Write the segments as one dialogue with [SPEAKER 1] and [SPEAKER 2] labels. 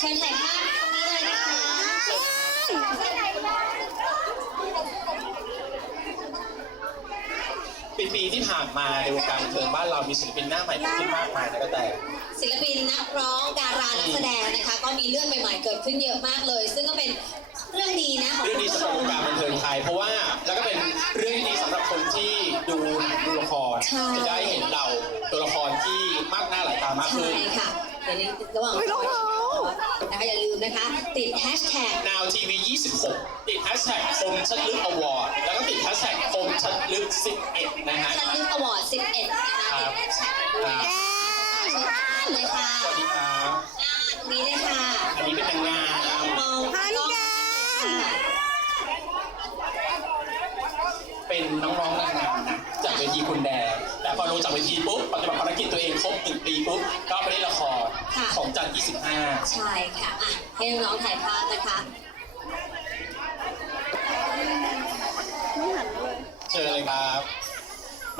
[SPEAKER 1] เชิญถ่ายภาพตรงนี้เลยนะคะ
[SPEAKER 2] ปีปีที่ผ่านมาในวงการบันเทิงบ้านเรามีศิลปินหน้าใหม่เกิดขึ้นมากมายนะก็แต่
[SPEAKER 1] ศิลปินนักร้องดารานักแสดงนะคะ ก็มีเรื่องใหม่ๆเกิดขึ้นเยอะมากเลย ซึ่งก็เป็นเรื่องดีนะของ
[SPEAKER 2] เรื่อง
[SPEAKER 1] คุณ
[SPEAKER 2] นี้
[SPEAKER 1] ผู้ช
[SPEAKER 2] สำหรับ
[SPEAKER 1] ม
[SPEAKER 2] วงการบันเทิงไทยเพราะว่าแล้วก็เป็นเรื่องที่ดีสำหรับคนที่ดูหนังดูละคร
[SPEAKER 1] ใช่
[SPEAKER 2] จะได้เห็นเราตัวละครที่มากหน้าหลายตามากขึ้
[SPEAKER 1] ใช่
[SPEAKER 2] น
[SPEAKER 1] ค่ะเดี๋ยวนี้ระหว่าง นะคะอย่าลืมนะคะ ติดแฮชแท็ก
[SPEAKER 2] นาวทีวี26 ติดแฮชแท็กคมชัดลึกอวอร์ดแล้วก็ติดแฮชแท็กคมชัดลึก 11 นะฮะ
[SPEAKER 1] ชันลึกอวอร์ด 11 นะคะติดแฮชแท็กกันด้วยนะคะเชิญท่านเลยค่ะ
[SPEAKER 2] สวัสดีครับ
[SPEAKER 1] อ่าตรงนี้เลยค่ะ
[SPEAKER 2] อันนี้เป็นนางงาม
[SPEAKER 1] มองกล้องค่ะ
[SPEAKER 2] เป็นน้องๆนางงามนะจากเวทีคุณแดงแต่พอลงจากเวทีปุ๊บปฏิบัติภารกิจตัวเองครบหนึ่งปีปุ๊บ
[SPEAKER 1] ใช่ค่ะให้น้องถ่ายภาพนะคะ
[SPEAKER 2] เชิญเลยครับ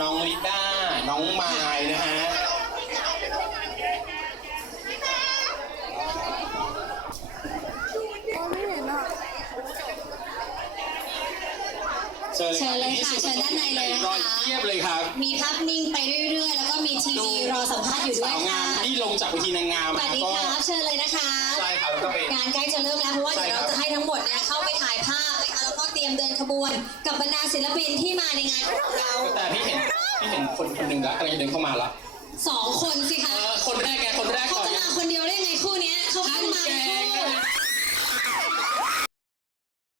[SPEAKER 2] น้องลิด้า น้องมายนะฮะ เชิ
[SPEAKER 1] เชิญเลยค่ะเชิญด้านในเลยนะคะ
[SPEAKER 2] รอยเทียบเลยครับ
[SPEAKER 1] มีภาพนิ่งไป อสัมภาษณ์อยู่ด้ว
[SPEAKER 2] สา
[SPEAKER 1] ยว
[SPEAKER 2] งา
[SPEAKER 1] ค่ะ
[SPEAKER 2] มที่ลงจากเวทีนางงาม
[SPEAKER 1] ส
[SPEAKER 2] มา
[SPEAKER 1] วัสดี
[SPEAKER 2] ก็
[SPEAKER 1] ครับเชิญเลยนะคะ
[SPEAKER 2] ใช่ครับแล้วก็เป็น
[SPEAKER 1] งานใกล้จะเริ่มแล้วเพราะว่า
[SPEAKER 2] ใช่
[SPEAKER 1] เดี๋ยว
[SPEAKER 2] ครับ
[SPEAKER 1] เราจะให้ทั้งหมดเนี่ยเข้าไปถ่ายภาพนะคะแล้วก็เตรียมเดินขบวนกับบรรดาศิลปินที่มาในงานของเรา
[SPEAKER 2] แต่พี่เห็นพี่เห็นคนคนหนึ่งแล้วกำลังจะเดินเข้ามาละ
[SPEAKER 1] สองคนสิ
[SPEAKER 2] เอ
[SPEAKER 1] คะ
[SPEAKER 2] อคนแรกแกคนแรก
[SPEAKER 1] เขา
[SPEAKER 2] ก่อน
[SPEAKER 1] จะมาคน